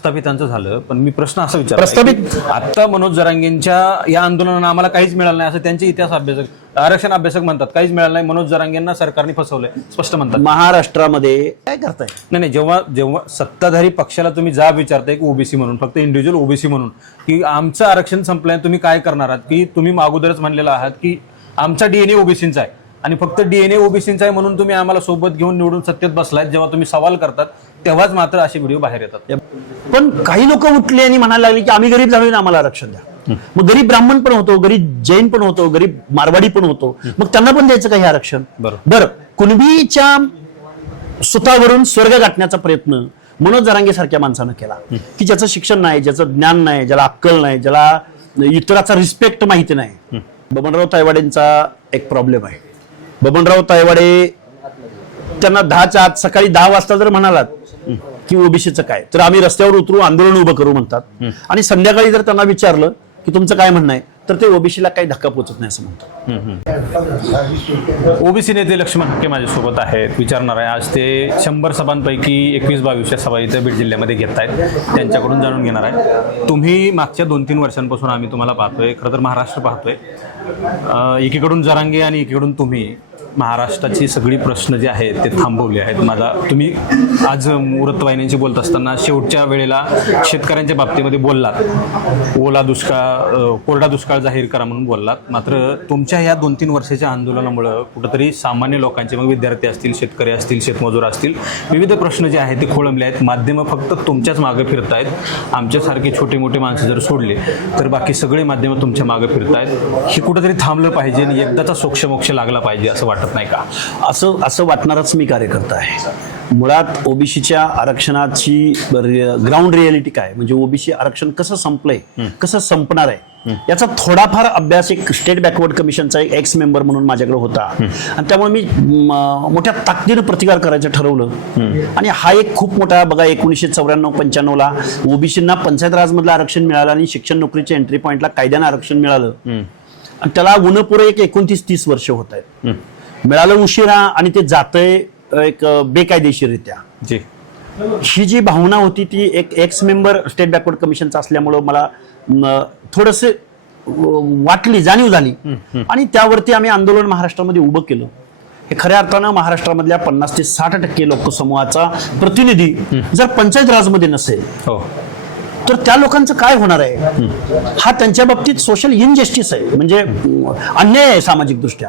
प्रस्थापितांचं झालं, पण मी प्रश्न असा विचारला, आता मनोज जरांगेंच्या या आंदोलनानं आम्हाला काहीच मिळालं नाही असं त्यांचे इतिहास अभ्यासक, आरक्षण अभ्यासक म्हणतात. काहीच मिळालं नाही, मनोज जरांगेंना सरकारने फसवलंय, स्पष्ट म्हणतात. महाराष्ट्रामध्ये काय करताय? नाही, जेव्हा सत्ताधारी पक्षाला तुम्ही जाब विचारताय की ओबीसी म्हणून, फक्त इंडिव्हिज्युअल ओबीसी म्हणून, की आमचं आरक्षण संपलंय, तुम्ही काय करणार आहात, की तुम्ही अगोदरच म्हणलेला आहात की आमचा डीएनए ओबीसींचा आहे आणि फक्त डीएनए ओबीसींचा आहे म्हणून तुम्ही आम्हाला सोबत घेऊन निवडून सत्तेत बसलाय, जेव्हा तुम्ही सवाल करतात तेव्हाच मात्र असे व्हिडिओ बाहेर येतात. पण काही लोक उठले आणि म्हणायला लागले की आम्ही गरीब झालो ना, आम्हाला आरक्षण द्या. मग गरीब ब्राह्मण पण होतो, गरीब जैन पण होतो, गरीब मारवाडी पण होतो, मग त्यांना पण द्यायचं काही आरक्षण? बरं, कुणबीच्या सुतावरून स्वर्ग गाठण्याचा प्रयत्न मनोज जरांगे सारख्या माणसानं केला, की ज्याचं शिक्षण नाही, ज्याचं ज्ञान नाही, ज्याला अक्कल नाही, ज्याला इतराचा रिस्पेक्ट माहिती नाही. बबनराव तायवाडेंचा एक प्रॉब्लेम आहे. बबनराव तायवाडे त्यांना 10च्या आत, सकाळी 10 वाजता जर म्हणालात की ओबीसीचं काय, तर आम्ही रस्त्यावर उतरू, आंदोलन उभं करू म्हणतात. आणि संध्याकाळी जर त्यांना विचारलं की तुमचं काय म्हणणं आहे, तर ते ओबीसीला काही धक्का पोचत नाही असं म्हणतात. ओबीसी नेते लक्ष्मण हक्के माझ्यासोबत आहेत, विचारणार आहे. आज ते 100 सभांपैकी 21-22 सभा इथं बीड जिल्ह्यामध्ये घेत आहेत, त्यांच्याकडून जाणून घेणार आहे. तुम्ही मागच्या 2-3 वर्षांपासून आम्ही तुम्हाला पाहतोय, खरं तर महाराष्ट्र पाहतोय, एकीकडून जरांगे आणि एकीकडून तुम्ही महाराष्ट्राची सगळी प्रश्न जे आहेत ते थांबवले आहेत. तुम्ही आज मूर्तवाहिन्यांशी बोलत असताना शेवटच्या वेळेला शेतकऱ्यांच्या बाबतीमध्ये बोललात, ओला दुष्काळ, कोरडा दुष्काळ जाहीर करा म्हणून बोललात. मात्र तुमच्या या 2-3 वर्षाच्या आंदोलनामुळं कुठंतरी सामान्य लोकांचे, मग विद्यार्थी असतील, शेतकरी असतील, शेतमजूर असतील, विविध प्रश्न जे आहेत ते खोळंबले आहेत. माध्यमं फक्त तुमच्याच मागे फिरत आहेत. आमच्यासारखे छोटे मोठे माणसं जर सोडले तर बाकी सगळे माध्यमं तुमच्या मागे फिरत आहेत. हे कुठंतरी थांबलं पाहिजे आणि एकदाचा सोक्षमोक्ष लागला पाहिजे असं वाटत नाही का? असं वाटणारच मी कार्यकर्ता आहे. मुळात ओबीसीच्या आरक्षणाची ग्राउंड रियालिटी काय, म्हणजे ओबीसी आरक्षण कसं संपलंय, कसं संपणार आहे, याचा थोडाफार अभ्यास एक स्टेट बॅकवर्ड कमिशनचा एक एक्स मेंबर म्हणून माझ्याकडे होता आणि त्यामुळे मी मोठ्या ताकदीनं प्रतिकार करायचं ठरवलं. आणि हा एक खूप मोठा, बघा, 1994-95ला ओबीसींना पंचायत राजमधलं आरक्षण मिळालं आणि शिक्षण नोकरीच्या एंट्री पॉईंटला कायद्यानं आरक्षण मिळालं आणि त्याला उन्हपुरे एक 29-30 वर्ष होत आहेत. मिळालं उशिरा आणि ते जातंय एक बेकायदेशीररित्या. ही जी भावना होती ती एक एक्स मेंबर स्टेट बॅकवर्ड कमिशनचा असल्यामुळं मला थोडस वाटली, जाणीव झाली आणि त्यावरती आम्ही आंदोलन महाराष्ट्रामध्ये उभं केलं. हे खऱ्या अर्थानं महाराष्ट्रामधल्या 50 ते 60% लोकसमूहाचा प्रतिनिधी जर पंचायत राजमध्ये नसेल तर त्या लोकांचं काय होणार आहे? हा त्यांच्या बाबतीत सोशल इनजस्टिस आहे, म्हणजे अन्याय आहे सामाजिक दृष्ट्या.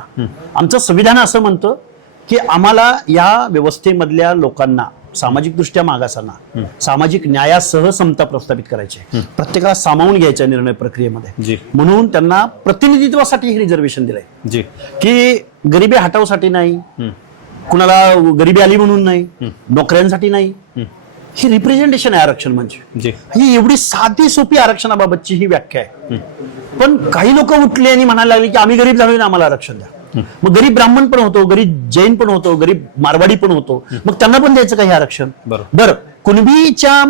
आमचं संविधान असं म्हणतं की आम्हाला या व्यवस्थेमधल्या लोकांना, सामाजिक दृष्ट्या मागासांना सामाजिक न्यायासह समता प्रस्थापित करायची, प्रत्येकाला सामावून घ्यायच्या निर्णय प्रक्रियेमध्ये. म्हणून त्यांना प्रतिनिधित्वासाठी हे रिझर्वेशन दिलंय, की गरिबी हटावसाठी नाही, कुणाला गरिबी आली म्हणून नाही, नोकऱ्यांसाठी नाही. ही रिप्रेझेंटेशन आहे आरक्षण म्हणजे. ही एवढी साधी सोपी आरक्षणाबाबतची ही व्याख्या आहे. पण काही लोक उठले आणि म्हणायला लागले की आम्ही गरीब झालो ना, आम्हाला आरक्षण द्या. मग गरीब ब्राह्मण पण होतो, गरीब जैन पण होतो, गरीब मारवाडी पण होतो, मग त्यांना पण द्यायचं काही आरक्षण? बरं, कुणबीच्या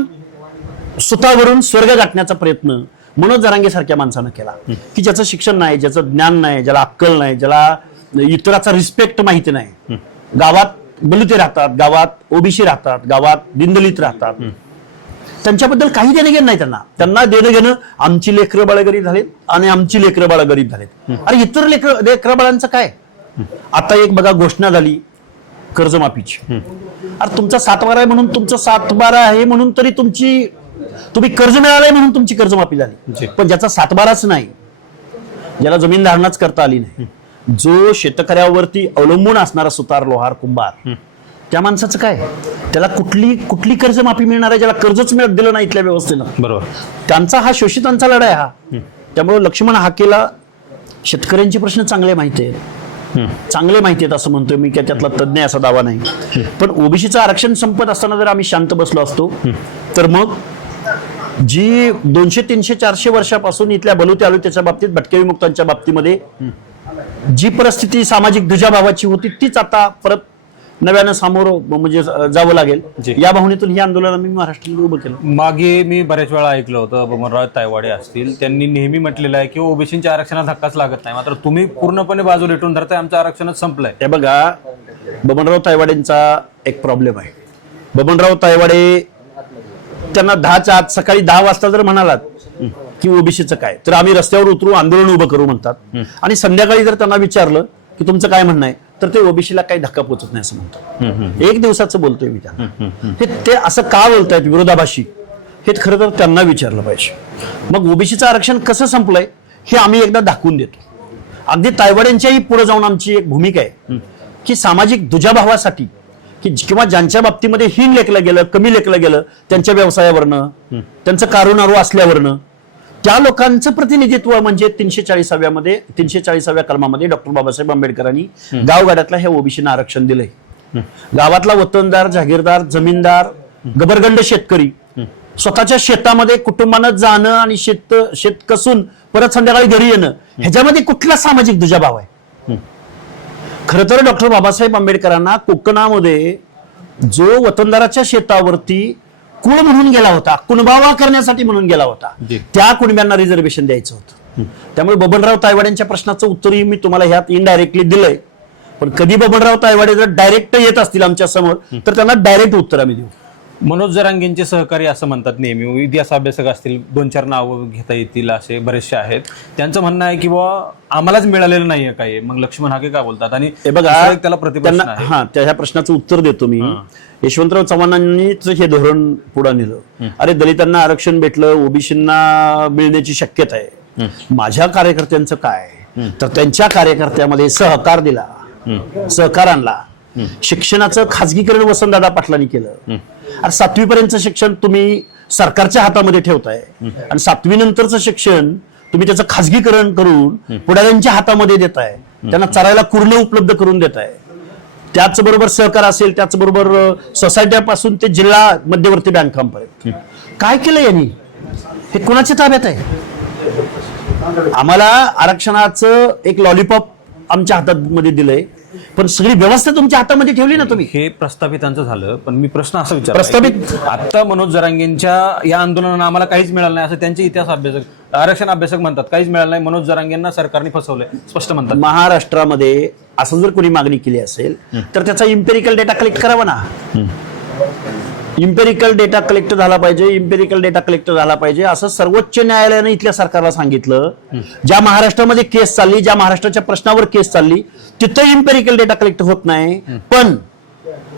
सुतावरून स्वर्ग गाठण्याचा प्रयत्न मनोज जरांगे सारख्या माणसानं केला, की ज्याचं शिक्षण नाही, ज्याचं ज्ञान नाही, ज्याला अक्कल नाही, ज्याला इतराचा रिस्पेक्ट माहिती नाही. गावात दलित राहतात, गावात ओबीसी राहतात, गावात दीनदलित राहतात, त्यांच्याबद्दल काही देणं घेणं नाही. त्यांना देणं घेणं आमची लेकरं बाळ गरीब झालेत आणि आमची लेकरं बाळ गरीब झालेत. अरे इतर लेकरं बाळांचं काय? आता एक बघा घोषणा झाली कर्जमाफीची. अरे तुमचा 7-12 आहे म्हणून, तुमचं 7-12 आहे म्हणून तरी तुम्ही कर्ज मिळालंय म्हणून तुमची कर्जमाफी झाली. पण ज्याचा 7-12च नाही, ज्याला जमीन धारणाच करता आली नाही, जो शेतकऱ्यावरती अवलंबून असणारा सुतार, लोहार, कुंभार, त्या माणसाचं काय? त्याला कुठली कर्जमाफी मिळणार आहे, ज्याला कर्जच मिळत दिलं नाही इथल्या व्यवस्थेनं? बरोबर, त्यांचा हा शोषितांचा लढा आहे हा. त्यामुळे लक्ष्मण हाकेला शेतकऱ्यांचे प्रश्न चांगले माहिती आहेत असं म्हणतोय मी, की त्यातला तज्ञ असा दावा नाही. पण ओबीसीचं आरक्षण संपत असताना जर आम्ही शांत बसलो असतो तर मग जी 200, 300, 400 वर्षापासून इथल्या बलुते आलुत्याच्या बाबतीत, भटके विमुक्तांच्या बाबतीमध्ये जी परिस्थिती सामाजिक दुजाभावाची होती तीच आता परत नव्यानं समोर म्हणजे जावं लागेल. या भावनेतून हे आंदोलन आम्ही महाराष्ट्रात उभं केलं. मागे मी बऱ्याच वेळा ऐकलं होतं, बबनराव तायवाडे असतील, त्यांनी नेहमी म्हटलेलं आहे की ओबीसीच्या आरक्षणात धक्काच लागत नाही. मात्र तुम्ही पूर्णपणे बाजू रेटून धरताय, आमचं आरक्षणच संपलंय. हे बघा, बबनराव तायवाडेंचा एक प्रॉब्लेम आहे. बबनराव तायवाडे त्यांना 10च्या आत सकाळी 10 वाजता जर म्हणालात की ओबीसीचं काय, तर आम्ही रस्त्यावर उतरू, आंदोलन उभं करू म्हणतात. आणि संध्याकाळी जर त्यांना विचारलं की तुमचं काय म्हणणं आहे, तर ते ओबीसीला काही धक्का पोचत नाही असं म्हणतात. एक दिवसाचं बोलतोय मी त्यांना. ते असं का बोलतायत विरोधाभासी, हे खरं तर त्यांना विचारलं पाहिजे. मग ओबीसीचं आरक्षण कसं संपलंय हे आम्ही एकदा दाखवून देतो. अगदी तायवाड्यांच्याही पुढे जाऊन आमची एक भूमिका आहे की सामाजिक दुजाभावासाठी किंवा ज्यांच्या बाबतीमध्ये हीन लेखलं गेलं, कमी लेखलं गेलं त्यांच्या व्यवसायावरनं, त्यांचं कारुणारू असल्यावरनं, त्या लोकांचं प्रतिनिधित्व म्हणजे 340व्या कलमामध्ये डॉक्टर बाबासाहेब आंबेडकरांनी गावगाड्यातल्या ह्या ओबीसीना आरक्षण दिलंय. गावातला वतनदार, जागीरदार, जमीनदार, गबरगंड शेतकरी स्वतःच्या शेतामध्ये कुटुंबानं जाणं आणि शेत कसून परत संध्याकाळी घरी येणं, ह्याच्यामध्ये कुठला सामाजिक दुजाभाव आहे? खरं तर डॉक्टर बाबासाहेब आंबेडकरांना कोकणामध्ये जो वतनदाराच्या शेतावरती कुळ म्हणून गेला होता, कुणबावा करण्यासाठी म्हणून गेला होता, त्या कुणब्यांना रिझर्वेशन द्यायचं होतं. त्यामुळे बबनराव तायवाड्यांच्या प्रश्नाचं उत्तरही मी तुम्हाला ह्यात इनडायरेक्टली दिलंय. पण कधी बबनराव तायवाडे जर डायरेक्ट येत असतील आमच्या समोर, तर त्यांना डायरेक्ट उत्तर आम्ही देऊ. मनोज जरांगेंचे सहकारी असं म्हणतात नेहमी, इतिहास अभ्यासक असतील, 2-4 नावं घेता येतील असे बरेचसे आहेत, त्यांचं म्हणणं आहे की बाबा आम्हालाच मिळालेलं नाहीये काय. मग लक्ष्मण हाके काय बोलतात? आणि हे बघा, त्याला प्रतिप्रश्न आहे. हा, त्या प्रश्नाचं उत्तर देतो मी. यशवंतराव चव्हाणांनीच हे धोरण पुढे नेलं. अरे दलितांना आरक्षण भेटलं, ओबीसींना मिळण्याची शक्यता आहे. माझ्या कार्यकर्त्यांचं काय, तर त्यांच्या कार्यकर्त्यामध्ये सहकार दिला, सहकार आणला. शिक्षणाचं खाजगीकरण वसंतदादा पाटलांनी केलं. अरे 7वी पर्यंतचं शिक्षण तुम्ही सरकारच्या हातामध्ये ठेवताय आणि 7वी नंतरचं शिक्षण तुम्ही त्याचं खाजगीकरण करून पुढाऱ्यांच्या हातामध्ये देताय, त्यांना चरायला कुरणं उपलब्ध करून देताय. त्याचबरोबर सहकार असेल, त्याचबरोबर सोसायट्यापासून ते जिल्हा मध्यवर्ती बँकांपर्यंत काय केलं यांनी? हे कोणाच्या ताब्यात आहे? आम्हाला आरक्षणाचं एक लॉलीपॉप आमच्या हातामध्ये दिलंय, पण सगळी व्यवस्था तुमच्या हातामध्ये ठेवली ना तुम्ही. हे प्रस्थापितांचं झालं. पण मी प्रश्न असा विचार, प्रस्थापित आता मनोज जरांगेंच्या या आंदोलनानं आम्हाला काहीच मिळालं नाही असं त्यांचे इतिहास अभ्यासक, आरक्षण अभ्यासक म्हणतात. काहीच मिळालं नाही, मनोज जरांगेंना सरकारने फसवलंय, स्पष्ट म्हणतात. महाराष्ट्रामध्ये असं जर कोणी मागणी केली असेल तर त्याचा इम्पेरिकल डेटा कलेक्ट करावा ना. इम्पेरिकल डेटा कलेक्ट झाला पाहिजे, इम्पेरिकल डेटा कलेक्ट झाला पाहिजे असं सर्वोच्च न्यायालयानं इथल्या सरकारला सांगितलं. ज्या महाराष्ट्रामध्ये केस चालली, ज्या महाराष्ट्राच्या प्रश्नावर केस चालली, तिथं इम्पेरिकल डेटा कलेक्ट होत नाही. पण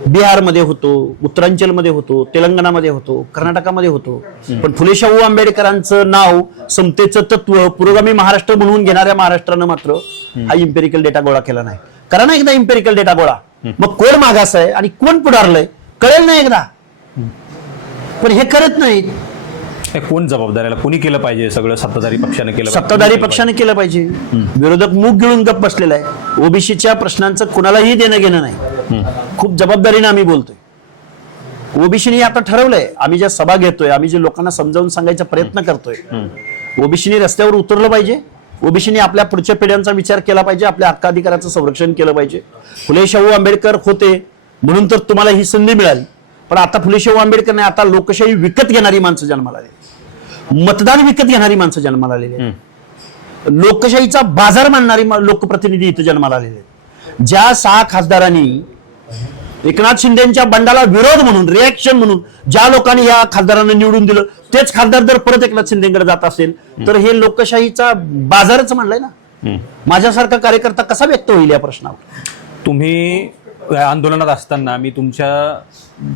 बिहारमध्ये होतो, उत्तरांचलमध्ये होतो, तेलंगणामध्ये होतो, कर्नाटकामध्ये होतो. पण फुले शाहू आंबेडकरांचं नाव, समतेचं तत्व, पुरोगामी महाराष्ट्र म्हणून घेणाऱ्या महाराष्ट्रानं मात्र हा इम्पेरिकल डेटा गोळा केला नाही. करा ना एकदा इम्पेरिकल डेटा गोळा. मग कोण मागास आहे आणि कोण पुढारलंय कळेल ना एकदा. पण हे करत नाहीत. कोण जबाबदार आहे? कोणी केलं पाहिजे? सगळं सत्ताधारी पक्षाने केलं, सत्ताधारी पक्षाने केलं पाहिजे. विरोधक मूग गिळून गप्प बसलेला आहे. ओबीसीच्या प्रश्नांचं कुणालाही देणं घेणं नाही. खूप जबाबदारीने आम्ही बोलतोय. ओबीसीने आता ठरवलंय, आम्ही ज्या सभा घेतोय, आम्ही जे लोकांना समजावून सांगायचा प्रयत्न करतोय, ओबीसीने रस्त्यावर उतरलं पाहिजे. ओबीसीने आपल्या पुढच्या पिढ्यांचा विचार केला पाहिजे, आपल्या हक्काधिकाराचं संरक्षण केलं पाहिजे. फुले शाहू आंबेडकर होते म्हणून तर तुम्हाला ही संधी मिळाली. पण आता फुले शाहू आंबेडकर नाही, आता लोकशाही विकत घेणारी माणसं जन्माला आली, मतदान विकत घेणारी माणसं जन्माला आलेली, लोकशाहीचा बाजार मानणारी लोकप्रतिनिधी इथं जन्माला आलेले. ज्या 6 खासदारांनी एकनाथ शिंदेच्या बंडाला विरोध म्हणून, रिॲक्शन म्हणून ज्या लोकांनी या खासदारांना निवडून दिलं, तेच खासदार जर परत एकनाथ शिंदेकडे जात असेल तर हे लोकशाहीचा बाजारच मानलाय ना. माझ्यासारखा कार्यकर्ता कसा व्यक्त होईल या प्रश्नावर? तुम्ही आंदोलनात असताना मी तुमच्या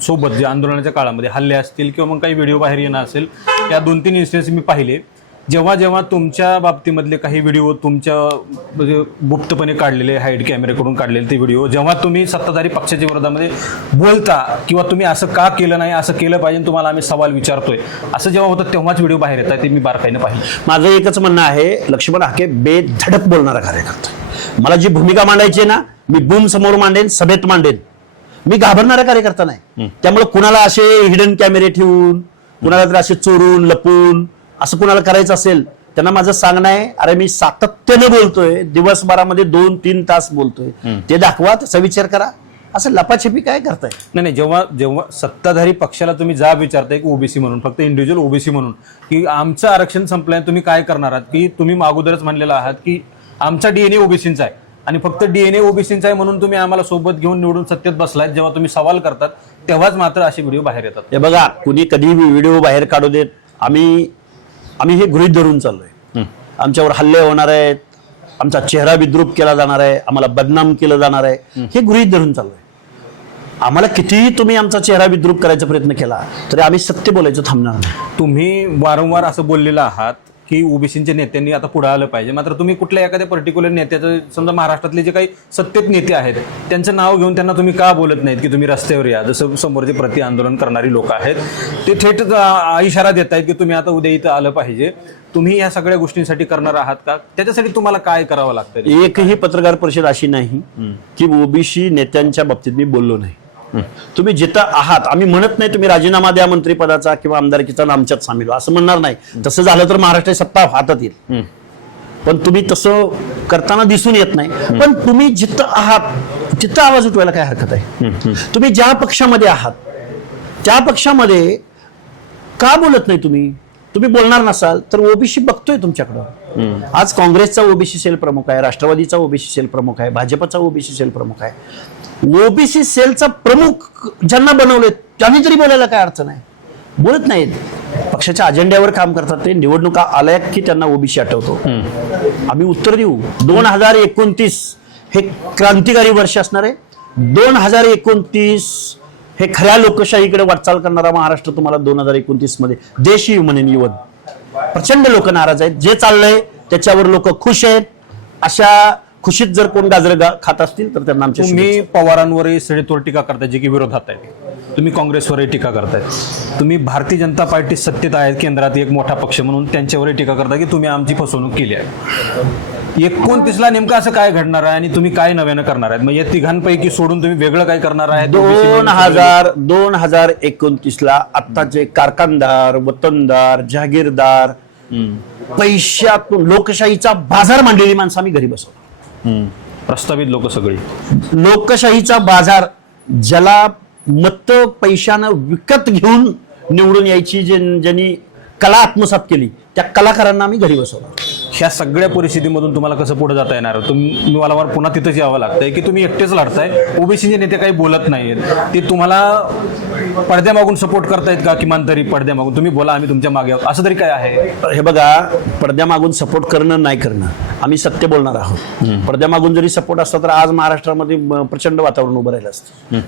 सोबत जे आंदोलनाच्या काळामध्ये हल्ले असतील किंवा मग काही व्हिडिओ बाहेर येणं असेल, या 2-3 इन्सिडेंट्स मी पाहिले. जेव्हा जेव्हा तुमच्या बाबतीमधले काही व्हिडिओ तुमच्या म्हणजे गुप्तपणे काढलेले, हाईड कॅमेऱ्याकडून काढलेले ते व्हिडिओ, जेव्हा तुम्ही सत्ताधारी पक्षाच्या विरोधामध्ये बोलता किंवा तुम्ही असं का केलं नाही, असं केलं पाहिजे, तुम्हाला आम्ही सवाल विचारतोय, असं जेव्हा होतं तेव्हाच व्हिडिओ बाहेर येतात. ते मी बारकाईनं पाहिजे. माझं एकच म्हणणं आहे, लक्ष्मण हाके बेधडक बोलणारा कार्यकर्ता. मला जी भूमिका मांडायची आहे ना, मी बूम समोर मांडेन, सभेत मांडेन. मी घाबरणारा कार्यकर्ता नाही. त्यामुळे कुणाला असे हिडन कॅमेरे ठेवून, कुणाला तर असे चोरून लपून असं कुणाला करायचं असेल, त्यांना माझं सांगणं आहे, अरे मी सातत्याने बोलतोय, दिवसभरामध्ये 2-3 तास बोलतोय, ते दाखवा, त्याचा विचार करा. असं लपाछपी काय करताय? नाही, जेव्हा सत्ताधारी पक्षाला तुम्ही जाब विचारताय की ओबीसी म्हणून, फक्त इंडिव्हिज्युअल ओबीसी म्हणून, की आमचं आरक्षण संपलंय, तुम्ही काय करणार आहात, की तुम्ही अगोदरच म्हणलेलं आहात की आमचा डीएनए ओबीसीचा आहे, आणि फक्त DNA ओबीसीचा आहे म्हणून तुम्ही आम्हाला सोबत घेऊन निवडून सत्तेत बसलात, जेव्हा तुम्ही सवाल करतात तेव्हाच मात्र असे व्हिडिओ बाहेर येतात. हे बघा, कुणी कधी व्हिडिओ बाहेर काढू देत, आम्ही हे गृहीत धरून चाललोय. आमच्यावर हल्ले होणार आहेत, आमचा चेहरा विद्रूप केला जाणार आहे, आम्हाला बदनाम केलं जाणार आहे, हे गृहीत धरून चाललोय. आम्हाला कितीही तुम्ही आमचा चेहरा विद्रूप करायचा प्रयत्न केला तरी आम्ही सत्य बोलायचं थांबणार नाही. तुम्ही वारंवार असं बोललेलं आहात की ओबीसीच्या नेत्यांनी आता पुढे आलं पाहिजे, मात्र तुम्ही कुठल्या एखाद्या पर्टिक्युलर नेत्याचं, समजा महाराष्ट्रातले जे काही सत्तेत नेते आहेत त्यांचं नाव घेऊन त्यांना तुम्ही का बोलत नाहीत की तुम्ही रस्त्यावर या? जसं समोरचे प्रति आंदोलन करणारी लोक आहेत ते थेट इशारा देत आहेत की तुम्ही आता उद्या इथं आलं पाहिजे. तुम्ही या सगळ्या गोष्टींसाठी करणार आहात का? त्याच्यासाठी तुम्हाला काय करावं लागतं? एकही पत्रकार परिषद अशी नाही की ओबीसी नेत्यांच्या बाबतीत मी बोललो नाही. तुम्ही जिथं आहात, आम्ही म्हणत नाही तुम्ही राजीनामा द्या मंत्रिपदाचा किंवा आमदारकीचा आमच्यात सामील व्हा, असं म्हणणार नाही. तसं झालं तर महाराष्ट्र सत्ता हातात येईल, पण तुम्ही तसं करताना दिसून येत नाही. पण तुम्ही जिथं आहात तिथं आवाज उठवायला काय हरकत आहे? तुम्ही ज्या पक्षामध्ये आहात त्या पक्षामध्ये का बोलत नाही तुम्ही? तुम्ही बोलणार नसाल तर ओबीसी बघतोय तुमच्याकडं. आज काँग्रेसचा ओबीसी सेल प्रमुख आहे, राष्ट्रवादीचा ओबीसी सेल प्रमुख आहे, भाजपचा ओबीसी सेल प्रमुख आहे. ओबीसी सेलचा प्रमुख ज्यांना बनवले त्यांनी तरी बोलायला काय अडचण आहे? बोलत नाहीत. पक्षाच्या अजेंड्यावर काम करतात ते. निवडणुका आल्या की त्यांना ओबीसी आठवतो. आम्ही उत्तर देऊ. 2029 हे क्रांतिकारी वर्ष असणार आहे. 2029 हे खऱ्या लोकशाहीकडे वाटचाल करणारा महाराष्ट्र तुम्हाला 2029 मध्ये देश येऊ म्हणेन. युवन प्रचंड लोक नाराज आहेत. जे चाललंय त्याच्यावर लोक खुश आहेत. अशा खुशीत जर कोण गाजरं खात असतील तर त्यांना आमच्या तुम्ही पवारांवरही सडेतोड टीका करताय जे की विरोधात आहे. तुम्ही काँग्रेसवरही टीका करताय. तुम्ही भारतीय जनता पार्टी सत्तेत आहेत, केंद्रात एक मोठा पक्ष म्हणून त्यांच्यावरही टीका करताय की तुम्ही आमची फसवणूक केली आहे. 29ला नेमकं असं काय घडणार आहे आणि तुम्ही काय नव्यानं करणार आहेत? मग या तिघांपैकी सोडून तुम्ही वेगळं काय करणार आहे? 2029ला आत्ताचे कारखानदार, वतनदार, जहागीरदार, पैशातून लोकशाहीचा बाजार मांडलेली माणसं आम्ही घरी बसवतो. प्रस्तावित लोक सगळी लोकशाहीचा बाजार, ज्याला मत पैशानं विकत घेऊन निवडून यायची ज्यांनी कला आत्मसात केली त्या कलाकारांना आम्ही घरी बसवतो. ह्या सगळ्या परिस्थितीमधून तुम्हाला कसं पुढे जाता येणार? तुम्ही मला पुन्हा तिथंच यावं लागतंय की तुम्ही एकटेच लढताय, ओबीसीचे नेते काही बोलत नाहीत, ते तुम्हाला पडद्यामागून सपोर्ट करतायत का? किमान तरी पडद्यामागून तुम्ही बोला, आम्ही तुमच्या मागे आहोत, असं तरी काय आहे? हे बघा, पडद्यामागून सपोर्ट करणं नाही करणं, आम्ही सत्य बोलणार आहोत. पडद्यामागून जरी सपोर्ट असता तर आज महाराष्ट्रामध्ये प्रचंड वातावरण उभं राहिलं असतं.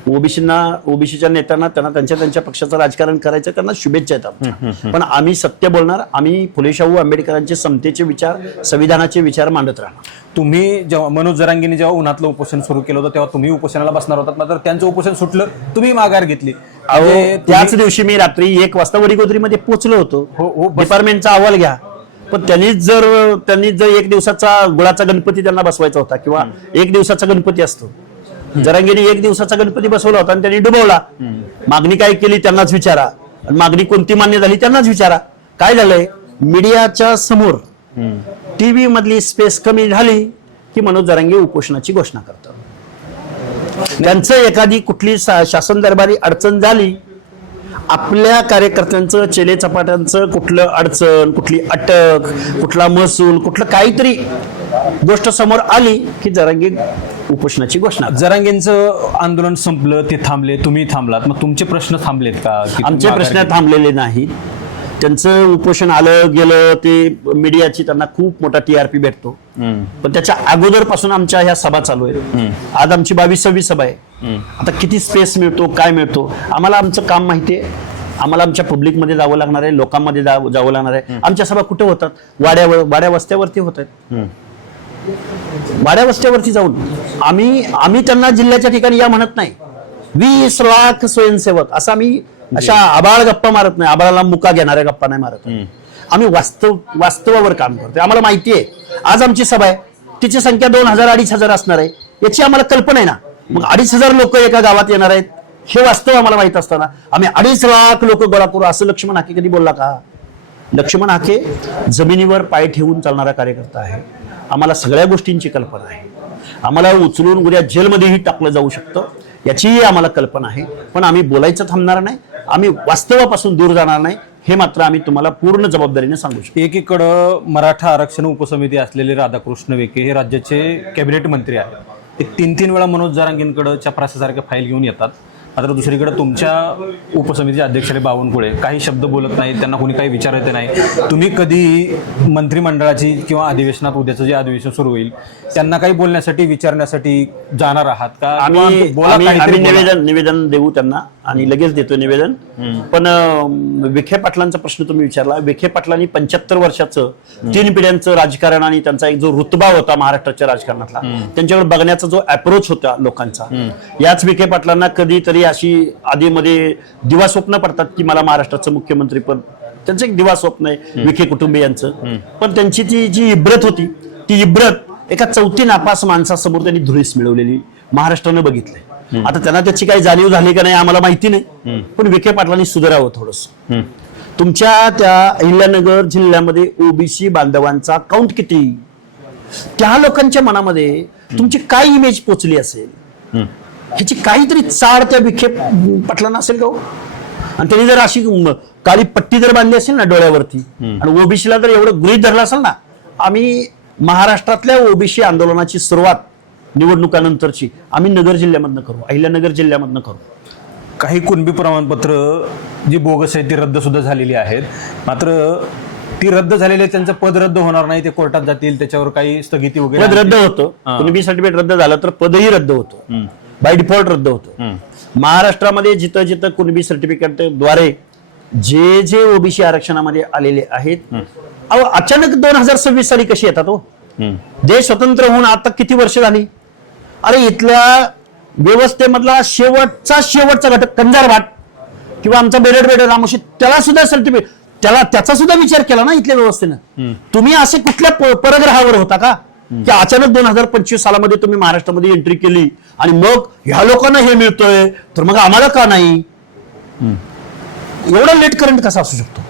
ओबीसीच्या नेत्यांना त्यांना त्यांच्या पक्षाचं राजकारण करायचं, त्यांना शुभेच्छा आहेत. पण आम्ही सत्य बोलणार. आम्ही फुले शाहू आंबेडकरांचे समतेचे विचार, संविधानाचे विचार मांडत राहणार. तुम्ही जेव्हा मनोज जरांगेंनी जेव्हा उन्हातलं उपोषण सुरू केलं होतं तेव्हा तुम्ही उपोषणाला बसणार होतात, मात्र त्यांचं उपोषण सुटलं, तुम्ही माघार घेतली. त्याच दिवशी मी रात्री 1 वाजता वडीगोद्रीमध्ये पोहोचलो होतो. डिपार्टमेंटचा अहवाल घ्या. पण त्यांनी जर 1 दिवसाचा गुळाचा गणपती त्यांना बसवायचा होता किंवा 1 दिवसाचा गणपती असतो, जरांगेंनी 1 दिवसाचा गणपती बसवला होता आणि त्यांनी डुबवला. मागणी काय केली त्यांनाच विचारा, आणि मागणी कोणती मान्य झाली त्यांनाच विचारा. काय झालंय, मीडियाच्या समोर टीव्ही मधली स्पेस कमी झाली की मनोज जरांगे उपोषणाची घोषणा करतात. त्यांचं एखादी कुठली शासन दरबारी अडचण झाली, आपल्या कार्यकर्त्यांचं, चेले चपाट्यांचं कुठलं अडचण, कुठली अटक, कुठला महसूल, कुठलं काहीतरी गोष्ट समोर आली की जरांगे उपोषणाची घोषणा. जरांगेंचं आंदोलन संपलं, ते थांबले, तुम्ही थांबलात, मग तुमचे प्रश्न थांबलेत का? आमचे प्रश्न थांबलेले नाहीत. त्यांचं उपोषण आलं गेलं, ते मीडियाची त्यांना खूप मोठा TRP भेटतो. पण त्याच्या अगोदरपासून आमच्या ह्या सभा चालू आहेत. आज आमची 22वी सभा आहे. आता किती स्पेस मिळतो, काय मिळतो, आम्हाला आमचं काम माहिती आहे. आम्हाला आमच्या पब्लिकमध्ये जावं लागणार आहे, लोकांमध्ये जावं लागणार आहे. आमच्या सभा कुठे होतात? वाड्या वस्त्यावरती होत आहेत. वाड्या वस्त्यावरती जाऊन आम्ही त्यांना जिल्ह्याच्या ठिकाणी या म्हणत नाही. 20 लाख स्वयंसेवक असं आम्ही अशा आबाळ गप्पा मारत नाही. आबाळाला मुका घेणाऱ्या गप्पा नाही मारत. आम्ही वास्तवावर काम करतोय. आम्हाला माहिती आहे आज आमची सभा आहे, तिची संख्या 2000-2500 असणार आहे, याची आम्हाला कल्पना आहे ना. मग 2500 लोक एका गावात येणार आहेत हे वास्तव आम्हाला माहित असताना आम्ही 2.5 लाख लोक गोळा करू असं लक्ष्मण हाके कधी बोलला का? लक्ष्मण हाके जमिनीवर पाय ठेवून चालणारा कार्यकर्ता आहे. आम्हाला सगळ्या गोष्टींची कल्पना आहे. आम्हाला उचलून उद्या जेलमध्येही टाकलं जाऊ शकतं याचीही आम्हाला कल्पना आहे. पण आम्ही बोलायचं थांबणार नाही. आम्ही वास्तवापासून दूर जाणार नाही. हे मात्र आम्ही तुम्हाला पूर्ण जबाबदारीने सांगू शकतो. एकीकडं मराठा आरक्षण उपसमिती असलेले राधाकृष्ण विखे हे राज्याचे कॅबिनेट मंत्री आहेत. ते 3-3 वेळा मनोज जरांगेंकडे चपरासासारख्या फाईल घेऊन येतात. मात्र दुसरीकडे तुमच्या उपसमितीचे अध्यक्ष बावनकुळे काही शब्द बोलत नाहीत, त्यांना कोणी काही विचारायचं नाही. तुम्ही कधी मंत्रिमंडळाची किंवा अधिवेशनात उद्याचं जे अधिवेशन सुरू होईल त्यांना काही बोलण्यासाठी विचारण्यासाठी जाणार आहात का? आम्ही निवेदन देऊ त्यांना आणि लगेच देतो निवेदन. पण विखे पाटलांचा प्रश्न तुम्ही विचारला. विखे पाटलांनी 75 वर्षाचं 3 पिढ्यांचं राजकारण आणि त्यांचा एक जो रुतबा होता महाराष्ट्राच्या राजकारणातला, त्यांच्याकडे बघण्याचा जो अप्रोच होता लोकांचा, याच विखे पाटलांना कधीतरी अशी आधीमध्ये दिवा स्वप्न पडतात की मला महाराष्ट्राचं मुख्यमंत्री पद, त्यांचं एक दिवा स्वप्न आहे विखे कुटुंबियांचं. पण त्यांची ती जी इब्रत होती, ती इब्रत एका 4थी नापास माणसासमोर त्यांनी धुळीस मिळवलेली महाराष्ट्रानं बघितलंय. आता त्यांना त्याची काही जाणीव झाली का नाही आम्हाला माहिती नाही, पण विखे पाटलांनी सुधारावं थोडस. तुमच्या त्या अहिल्यानगर जिल्ह्यामध्ये ओबीसी बांधवांचा काउंट किती, त्या लोकांच्या मनामध्ये तुमची काय इमेज पोचली असेल, ह्याची काहीतरी चाड त्या विखे पाटलांना असेल का हो? आणि त्यांनी जर अशी काळी पट्टी जर बांधली असेल ना डोळ्यावरती आणि ओबीसीला जर एवढं गृहीत धरलं असेल ना, आम्ही महाराष्ट्रातल्या ओबीसी आंदोलनाची सुरुवात निवडणुकानंतरची आम्ही नगर जिल्ह्यामधनं करू, अहिल्यानगर जिल्ह्यामधनं करू. काही कुणबी प्रमाणपत्र जी बोगस आहेत ती रद्द सुद्धा झालेली आहेत. मात्र ती रद्द झालेली आहे, त्यांचं पद रद्द होणार नाही, ते कोर्टात जातील, त्याच्यावर काही स्थगिती वगैरे. पद रद्द होतं, कुणबी सर्टिफिकेट रद्द झालं तर पदही रद्द होतं, बाय डिफॉल्ट रद्द होतं. महाराष्ट्रामध्ये जिथं जिथं कुणबी सर्टिफिकेट द्वारे जे जे ओबीसी आरक्षणामध्ये आलेले आहेत, अचानक 2026 साली कशी येतात हो? देश स्वतंत्र होऊन आता किती वर्ष झाली? अरे इथल्या व्यवस्थेमधला शेवटचा घटक कंजारभाट किंवा आमचा बेडर रामोशी, त्याला सुद्धा सर्टिफिकेट, त्याचा सुद्धा विचार केला ना इथल्या व्यवस्थेनं. तुम्ही असे कुठल्या परग्रहावर होता का की अचानक 2025 सालामध्ये तुम्ही महाराष्ट्रामध्ये एंट्री केली आणि मग ह्या लोकांना हे मिळतोय तर मग आम्हाला का नाही? एवढा लेट करंट कसा असू शकतो?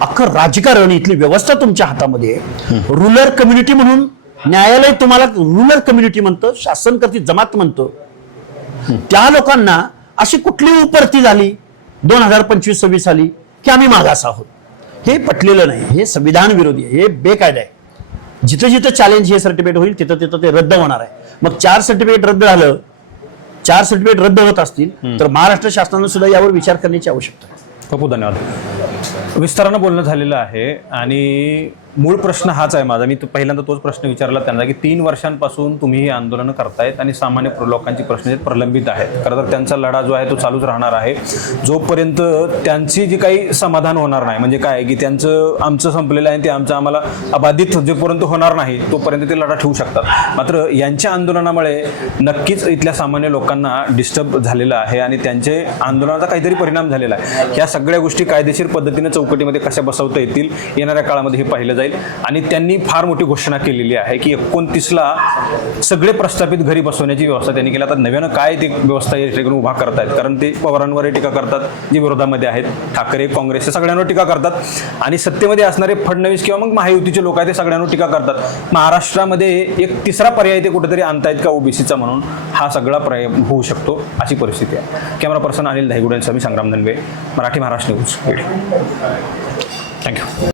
अख्खं राजकारण, इथली व्यवस्था तुमच्या हातामध्ये. रुरल कम्युनिटी म्हणून न्यायालय तुम्हाला रुरल कम्युनिटी म्हणतं, शासन करती जमात म्हणतं. त्या लोकांना अशी कुठली उपरती झाली 2025-26 साली की आम्ही मागास आहोत? हे पटलेलं नाही, हे संविधान विरोधी आहे, हे बेकायदा आहे. जिथं जिथं चॅलेंज हे सर्टिफिकेट होईल तिथं तिथं ते रद्द होणार आहे. मग 4 सर्टिफिकेट रद्द झालं, 4 सर्टिफिकेट रद्द होत असतील तर महाराष्ट्र शासनानं सुद्धा यावर विचार करण्याची आवश्यकता आहे. खूप धन्यवाद. विस्तारानं बोलणं झालेलं आहे आणि मूळ प्रश्न हाच आहे माझा. मी पहिल्यांदा तोच प्रश्न विचारला त्यांना की 3 वर्षांपासून तुम्ही ही आंदोलनं करतायत आणि सामान्य लोकांची प्रश्न प्रलंबित आहेत. खरं तर त्यांचा लढा जो आहे तो चालूच राहणार आहे जोपर्यंत त्यांची जी काही समाधान होणार नाही. म्हणजे काय की त्यांचं आमचं संपलेलं आहे ते आम्हाला अबाधित जोपर्यंत होणार नाही तोपर्यंत ते लढा ठेवू शकतात. मात्र यांच्या आंदोलनामुळे नक्कीच इथल्या सामान्य लोकांना डिस्टर्ब झालेलं आहे आणि त्यांचे आंदोलनाचा काहीतरी परिणाम झालेला आहे. ह्या सगळ्या गोष्टी कायदेशीर पद्धतीने चौकटीमध्ये कशा बसवता येतील येणाऱ्या काळामध्ये हे पाहिलं जाईल. आणि त्यांनी फार मोठी घोषणा केलेली आहे की 29ला सगळे प्रस्थापित घरी बसवण्याची व्यवस्था त्यांनी केली. आता नव्यानं काय ते व्यवस्था या ठिकाणी उभा करतायत, कारण ते पवारांवरही टीका करतात जे विरोधामध्ये आहेत, ठाकरे काँग्रेस हे सगळ्यांवर टीका करतात आणि सत्तेमध्ये असणारे फडणवीस किंवा मग महायुतीचे लोक आहेत ते सगळ्यांवर टीका करतात. महाराष्ट्रामध्ये एक तिसरा पर्याय ते कुठेतरी आणतायत का ओबीसीचा, म्हणून हा सगळा पर्याय होऊ शकतो अशी परिस्थिती आहे. कॅमेरा पर्सन अनिल धायगुडेंसह मी संग्राम धनवे, मराठी महाराष्ट्र न्यूज. थँक्यू.